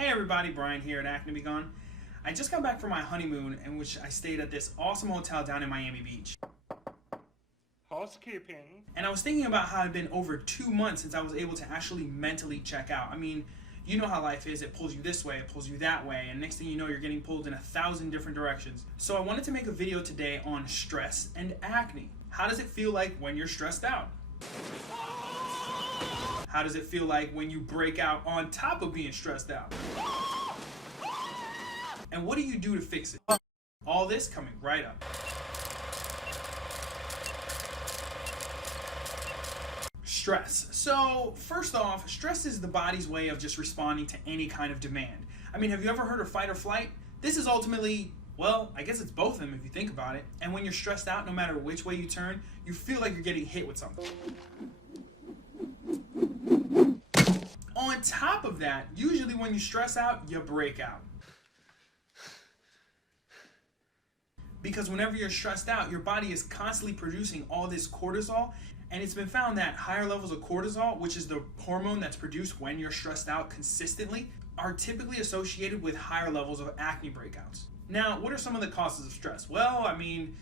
Hey everybody, Brian here at Acne. I just got back from my honeymoon in which I stayed at this awesome hotel down in Miami Beach. Housekeeping. And I was thinking about how it had been over 2 months since I was able to actually mentally check out. I mean, you know how life is. It pulls you this way, it pulls you that way, and next thing you know, you're getting pulled in 1,000 different directions. So I wanted to make a video today on stress and acne. How does it feel like when you're stressed out? How does it feel like when you break out on top of being stressed out? And what do you do to fix it? All this coming right up. Stress. So first off, stress is the body's way of just responding to any kind of demand. I mean, have you ever heard of fight or flight? This is ultimately, well, I guess it's both of them if you think about it. And when you're stressed out, no matter which way you turn, you feel like you're getting hit with something. On top of that, usually when you stress out, you break out. Because whenever you're stressed out, your body is constantly producing all this cortisol, and it's been found that higher levels of cortisol, which is the hormone that's produced when you're stressed out consistently, are typically associated with higher levels of acne breakouts. Now, what are some of the causes of stress? Well, I mean,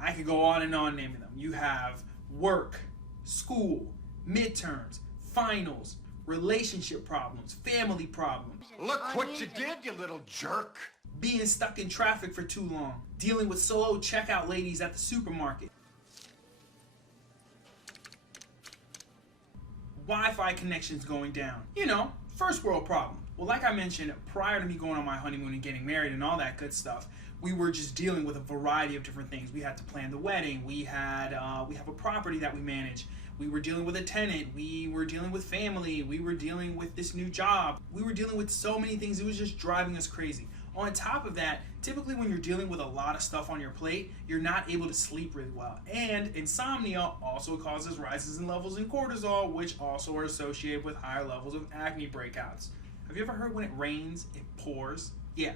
I could go on and on naming them. You have work, school, midterms, finals, relationship problems, family problems. Look what you did, you little jerk. Being stuck in traffic for too long, dealing with solo checkout ladies at the supermarket, Wi-Fi connections going down. You know, first world problem. Well, like I mentioned, prior to me going on my honeymoon and getting married and all that good stuff, we were just dealing with a variety of different things. We had to plan the wedding. We have a property that we manage. We were dealing with a tenant. We were dealing with family. We were dealing with this new job. We were dealing with so many things. It was just driving us crazy. On top of that, typically when you're dealing with a lot of stuff on your plate, you're not able to sleep really well. And insomnia also causes rises in levels in cortisol, which also are associated with higher levels of acne breakouts. Have you ever heard when it rains, it pours? Yeah,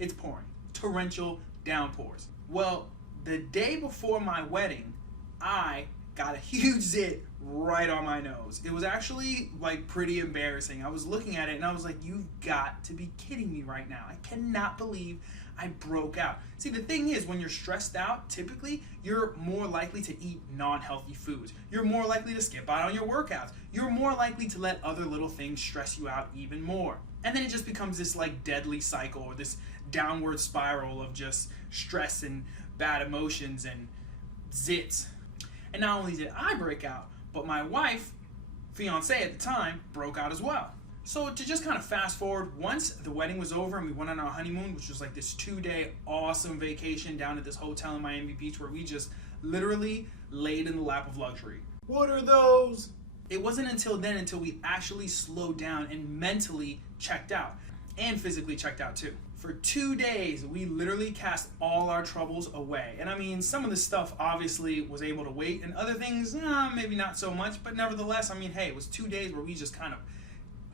it's pouring. Torrential downpours. Well, the day before my wedding, I got a huge zit right on my nose. It was actually like pretty embarrassing. I was looking at it and I was like, you've got to be kidding me right now. I cannot believe I broke out. See, the thing is, when you're stressed out, typically you're more likely to eat non-healthy foods. You're more likely to skip out on your workouts. You're more likely to let other little things stress you out even more. And then it just becomes this like deadly cycle or this downward spiral of just stress and bad emotions and zits. And not only did I break out, but my wife, fiance at the time, broke out as well. So to just kind of fast forward, once the wedding was over and we went on our honeymoon, which was like this 2-day awesome vacation down at this hotel in Miami Beach where we just literally laid in the lap of luxury. What are those? It wasn't until then until we actually slowed down and mentally checked out, and physically checked out too. For 2 days, we literally cast all our troubles away. And I mean, some of the stuff obviously was able to wait, and other things, maybe not so much, but nevertheless, I mean, hey, it was 2 days where we just kind of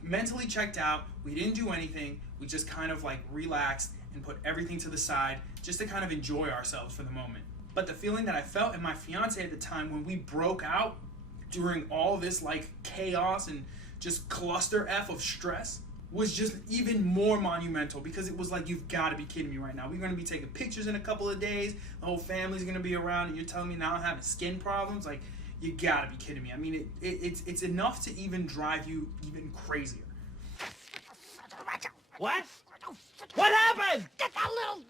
mentally checked out. We didn't do anything. We just kind of like relaxed and put everything to the side just to kind of enjoy ourselves for the moment. But the feeling that I felt in my fiance at the time when we broke out during all this like chaos and just cluster F of stress was just even more monumental, because it was like, you've got to be kidding me right now. We're going to be taking pictures in a couple of days. The whole family's going to be around, and you're telling me now I'm having skin problems? Like, you got to be kidding me. I mean, it's enough to even drive you even crazier. What? What happened? Get that little...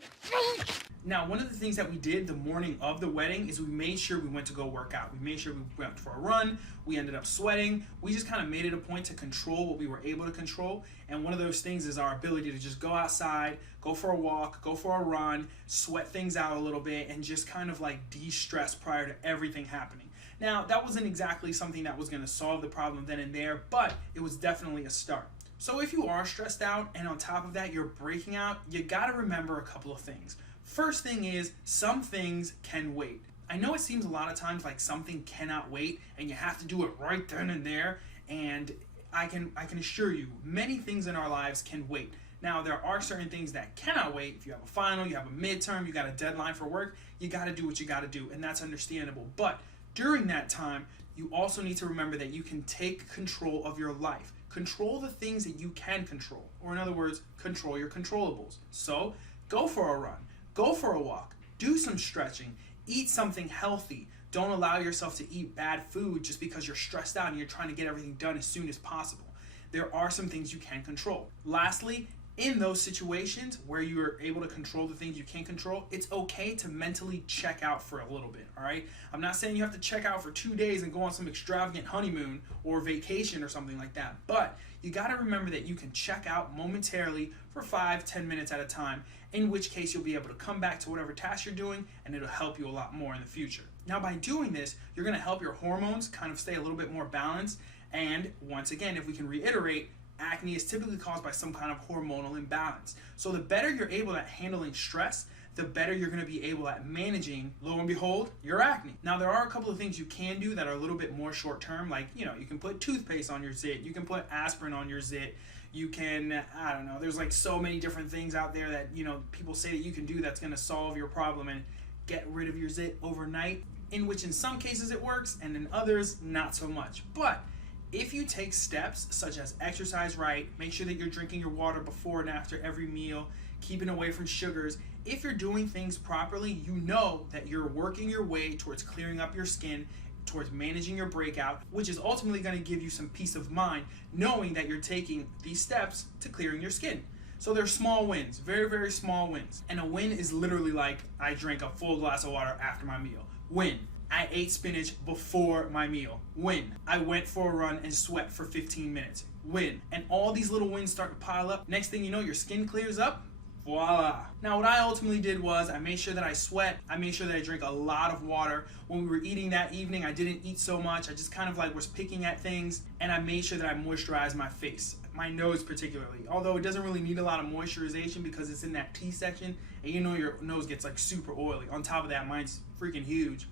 Now, one of the things that we did the morning of the wedding is we made sure we went to go work out. We made sure we went for a run. We ended up sweating. We just kind of made it a point to control what we were able to control. And one of those things is our ability to just go outside, go for a walk, go for a run, sweat things out a little bit, and just kind of like de-stress prior to everything happening. Now, that wasn't exactly something that was going to solve the problem then and there, but it was definitely a start. So if you are stressed out and on top of that you're breaking out, you got to remember a couple of things. First thing is, some things can wait. I know it seems a lot of times like something cannot wait and you have to do it right then and there, and I can assure you many things in our lives can wait. Now, there are certain things that cannot wait. If you have a final, you have a midterm, you got a deadline for work, you got to do what you got to do, and that's understandable. But during that time, you also need to remember that you can take control of your life. control the things that you can control. Or in other words, control your controllables. So go for a run, go for a walk, do some stretching, eat something healthy. Don't allow yourself to eat bad food just because you're stressed out and you're trying to get everything done as soon as possible. There are some things you can control. Lastly, in those situations where you are able to control the things you can't control, it's okay to mentally check out for a little bit, all right? I'm not saying you have to check out for 2 days and go on some extravagant honeymoon or vacation or something like that, but you gotta remember that you can check out momentarily for 5-10 minutes at a time, in which case you'll be able to come back to whatever task you're doing and it'll help you a lot more in the future. Now, by doing this, you're gonna help your hormones kind of stay a little bit more balanced, and once again, if we can reiterate, acne is typically caused by some kind of hormonal imbalance. So the better you're able at handling stress, the better you're going to be able at managing, lo and behold, your acne. Now, there are a couple of things you can do that are a little bit more short term, like, you can put toothpaste on your zit, you can put aspirin on your zit, you can, I don't know, there's like so many different things out there that, people say that you can do that's going to solve your problem and get rid of your zit overnight, in which in some cases it works and in others not so much. But if you take steps such as exercise right, make sure that you're drinking your water before and after every meal, keeping away from sugars, if you're doing things properly, you know that you're working your way towards clearing up your skin, towards managing your breakout, which is ultimately going to give you some peace of mind, knowing that you're taking these steps to clearing your skin. So they're small wins, very, very small wins. And a win is literally like, I drank a full glass of water after my meal. Win. I ate spinach before my meal. Win. I went for a run and sweat for 15 minutes. Win. And all these little wins start to pile up. Next thing you know, your skin clears up. Voila. Now, what I ultimately did was I made sure that I sweat. I made sure that I drank a lot of water. When we were eating that evening, I didn't eat so much. I just kind of was picking at things, and I made sure that I moisturized my face, my nose particularly. Although it doesn't really need a lot of moisturization because it's in that T section, and your nose gets super oily. On top of that, mine's freaking huge.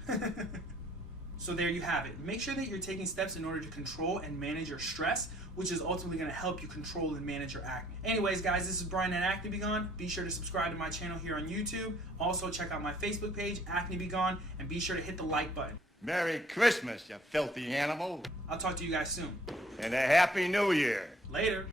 So there you have it. Make sure that you're taking steps in order to control and manage your stress, which is ultimately going to help you control and manage your acne. Anyways, guys, this is Brian at Acne Be Gone. Be sure to subscribe to my channel here on YouTube. Also, check out my Facebook page, Acne Be Gone, and be sure to hit the like button. Merry Christmas, you filthy animal. I'll talk to you guys soon. And a Happy New Year. Later.